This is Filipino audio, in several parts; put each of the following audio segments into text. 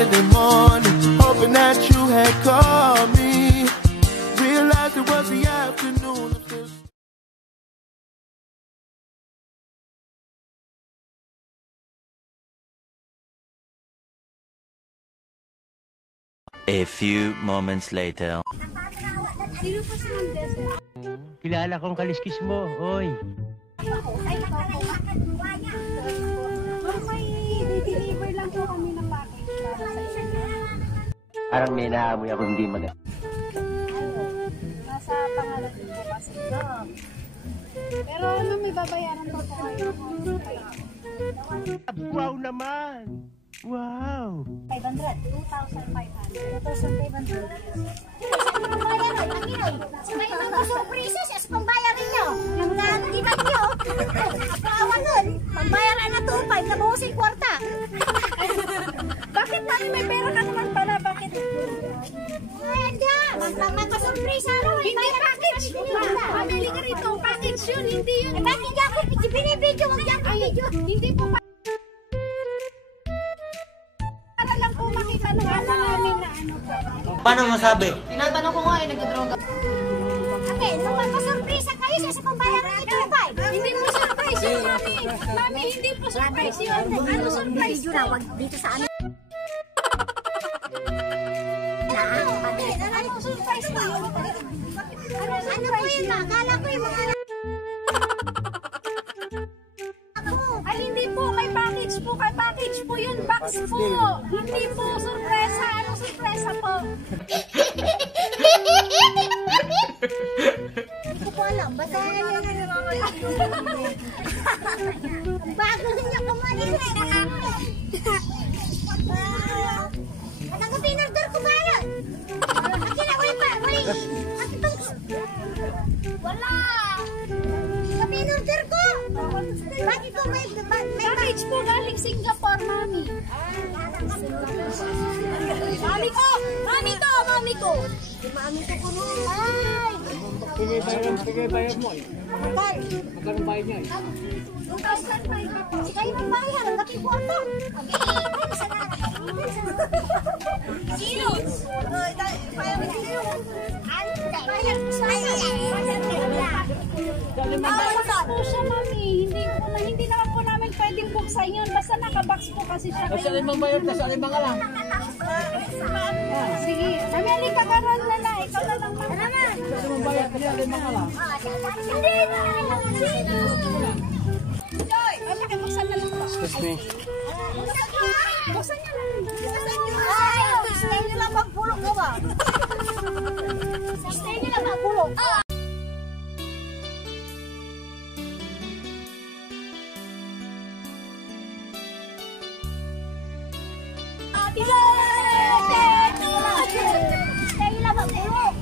Saturday morning, hoping that you had called me. Realized it was the afternoon. A few moments later. Kilala kong kaliskis mo, oy. Deliver lang po kami ng package. Parang may naamoy ako hindi maganda. Nasa pangalan din po kasi. Pero may babayaran po po kayo. Wow naman! Wow! 500. 2,500. 2,500. May mga surprises as pambayarin nyo. Yung nagibat nyo. Kawa nun. Pambayaran na 2,500. Nabuhusin kwarta. Bakit mami may pera ka naman pala? Bakit? Wala. Magpasurpresa ano. Hindi package. Pamili ka rito. Package yun. Hindi yun. Bakit niya ako binibidyo? Huwag niya ako video. Hindi po para lang po makita ng ano namin na ano po. Paano masabi? Tinatanong ko nga eh, nagdodroga. Okay, nung magpasurpresa kayo sa pambayaran ni 2,500. Hindi po surprise yun, mami. Mami, hindi po surprise yun. Ano surprise Video na, wag dito sa ano. Ano surprise po yun? Ano po yun ma? Akala ko yung mga... Ay, hindi po. May package po. May package po yun. Box po. Hindi po surpresa. Anong surpresa po? Hindi ko po alam. Basta yan yung bago niya kumanin na. Ang pinorder ko ba nun? Akin na, wala. Wala. Ang pinorder ko. Bakit ko may Package po galing Singapore, mami. Mami ko! Mami ko! Mami ko! Mami ko kuno. Ay! Sige bayad mo eh. Magkano bayad niya eh? 2,500. Si kayo ng bayan, ang laki po ito. Okay, sana. Sino? Bayad sino? Bayad Po siya, mami. Hindi naman po namin pwedeng buksan yun. Basta nakabox po kasi siya. Sa limang bayad na, sa limang ka lang. Sige. Mamili ka karon na na. Ikaw na lang, mami. Sa limang bayad, kasi sa limang ka lang. Hindi na. Joy! Buksan na lang po. Excuse me. Buksan niya lang. Ay, stay nyo lang magpulong mo ba? Stay nyo lang magpulong. Happy birthday! Stay nyo lang magpulong.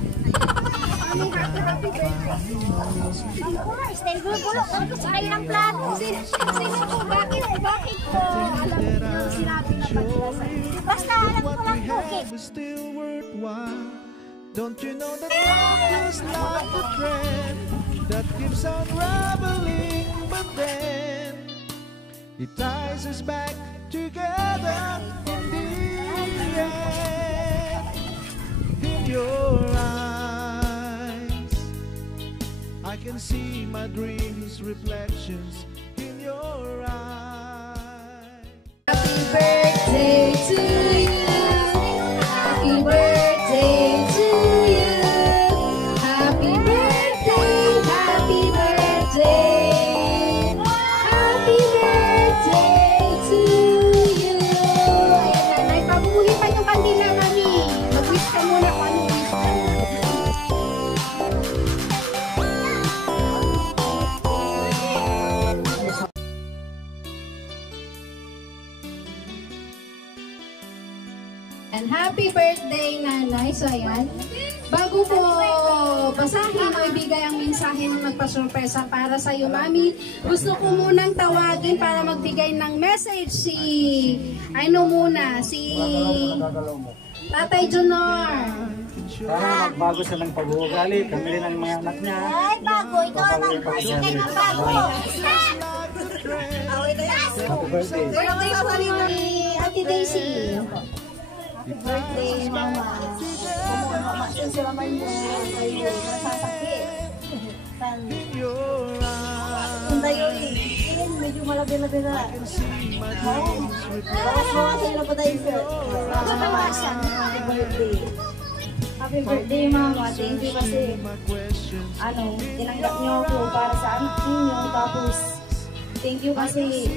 Stay nyo magpulong. Tapos kayo ng plato. Sino po? Bakit po? Alam niyo, sinabi na ba nila sa inyo? Basta alam ko lang po. Was still worthwhile. Don't you know that love is like a thread that keeps on unraveling, but then it ties us back together in the end. In your eyes, I can see my dreams' reflections in your eyes. Happy birthday to you. Happy birthday to you. Happy birthday, happy birthday. Happy birthday to you. Ayan, nanay, pabubuhin pa yung kandila, mami. Mag-wish ka muna kung ano wish ka. And happy birthday, nanay. So, ayan. Bago po basahin o ibigay ang mensahe ng nagpasurpresa para sa iyo, mami, gusto ko munang tawagin para magbigay ng message si, si Tatay Junor. Sana magbago siya ng pag-uugali, pamili ng mga anak niya. Ay, bago. Ikaw naman po. Sige na bago. Happy birthday. Birthday po ni Ate Daisy. Happy birthday, Mama. Mama, sila man mo kayo nasasakit. Kung tayo medyo malabi-labi na. Bawas sila pa tayo, sir. Happy birthday. Happy birthday, Mama. Thank you kasi tinanggap niyo ako para sa anak ninyo. Tapos, thank you kasi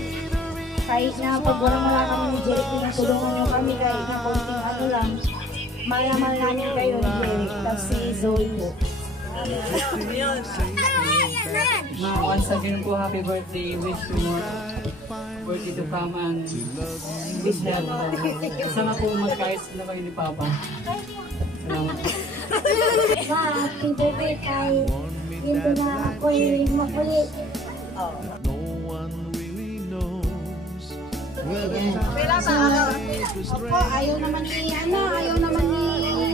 kahit na pag wala kami ni Jeric, tinutulungan niyo kami kahit na konting ano lang. Mahal namin kayo ni Jeric. Tapos si Zoe po. Ma, once again po, happy birthday. Wish you more birthday to come and wish that sana po magkais na kayo ni Papa. Salamat. Ma, happy birthday kay hindi na ako'y makulit. No one really knows where the Opo, ayaw naman ni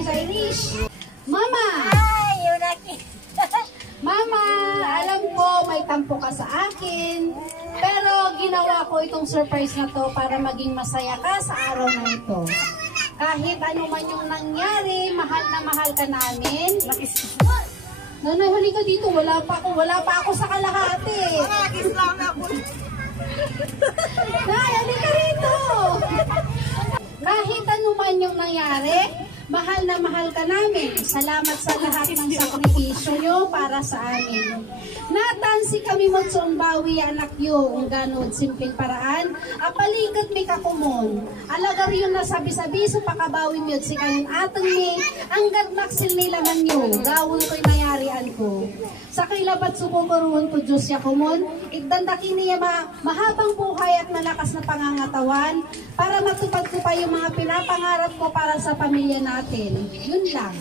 Irish. Mama! Ay, yun aki. Mama, alam ko may tampo ka sa akin, pero ginawa ko itong surprise na to para maging masaya ka sa araw na ito. Kahit ano man yung nangyari, mahal na mahal ka namin. Nanay, huli ka dito, wala pa ako sa kalahati. Nay, huli ka rito. Kahit ano man yung nangyari, mahal na mahal ka namin. Salamat sa lahat ng sakripisyo nyo para sa amin. Natansi kami mo tsumbawi anak yo, ang ganod simpleng paraan. Apaligat mi kakumon. Alagar yun na sabi-sabi, so pakabawin yun si kanin atang mi. Ang gadmaksil nila man yo, gawon ko'y mayarian ko. Sa kailabat subukuruhon ko Diyos ya kumon, igdandakin niya mahabang buhay at malakas na pangangatawan para matupad ko pa yung mga pinapangarap ko para sa pamilya natin. Yun lang.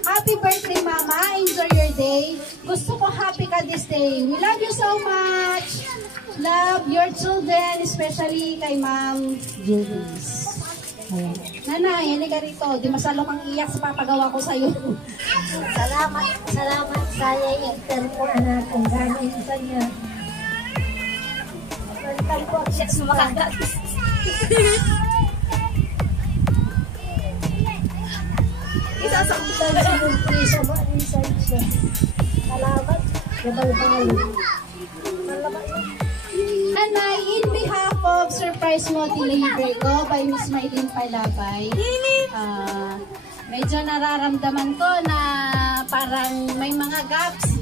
Happy birthday, Mama. Enjoy your day. Gusto ko happy ka this day. We love you so much. Love your children, especially kay Ma'am Julius. Nanay, hindi ka rito. Di masalong ang iyak sa papagawa ko sa'yo. Salamat saya yung tempo anak kong galing sa niya. Mental ko siya sumakagat. Isasakitan siya ng prisa ba? Salamat. Gabal-balo. Nanay, in behalf of Surprise Mo Deliver ko by Miss Maylin Palabay, medyo nararamdaman ko na parang may mga gaps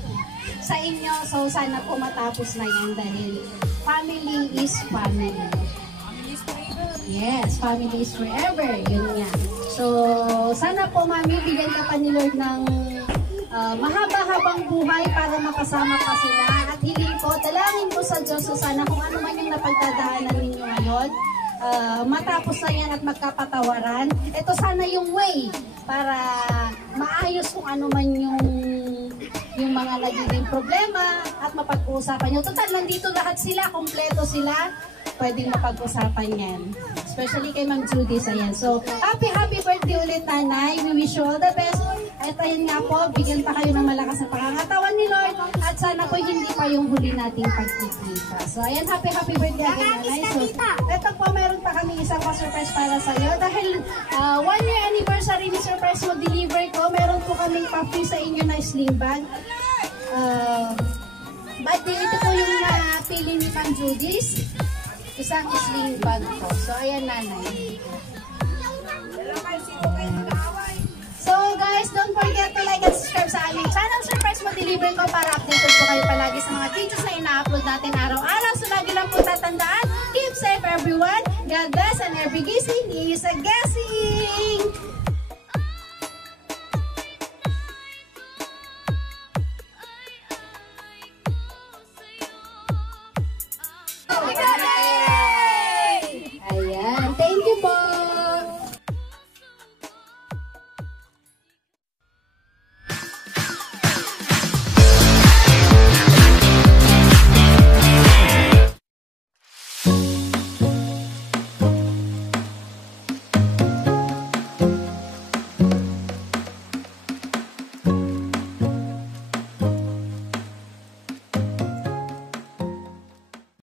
sa inyo. So, sana po matapos na yan dahil family is family. Yes, family is forever. Yun nga. So, sana po, Mami, bigyan ka pa ni Lord ng mahaba-habang buhay para makasama ka sila. At hiling ko, dalangin ko sa Diyos, so sana kung ano man yung napagdadaanan ninyo ngayon, matapos na yan at magkapatawaran. Ito sana yung way para maayos kung ano man yung mga nagiging problema at mapag-uusapan nyo. Total, nandito lahat sila, kompleto sila. Pwedeng mapag-usapan yan. Especially kay Ma'am Judy, ayan. So, happy birthday ulit, Nanay. We wish you all the best. At ayun nga po, bigyan pa kayo ng malakas na pangangatawan ni Lord. At sana po hindi pa yung huli nating pagkikita. So, ayan, happy birthday again, Nanay. So, eto po, meron pa kami isang pa-surprise para sa'yo. Dahil 1 year anniversary ni Surprise Mo Deliver ko, meron po kaming pa-free sa inyo na sling bag. But ito po yung napili ni Ma'am Judy's. Isang sling bag po. So, ayan, Nanay. So, guys, don't forget to like and subscribe sa aming channel, Surprise Mo Deliver ko, para updated po kayo palagi sa mga videos na ina-upload natin araw-araw. So, lagi lang po tatandaan, keep safe everyone. God bless and every gising is a guessing.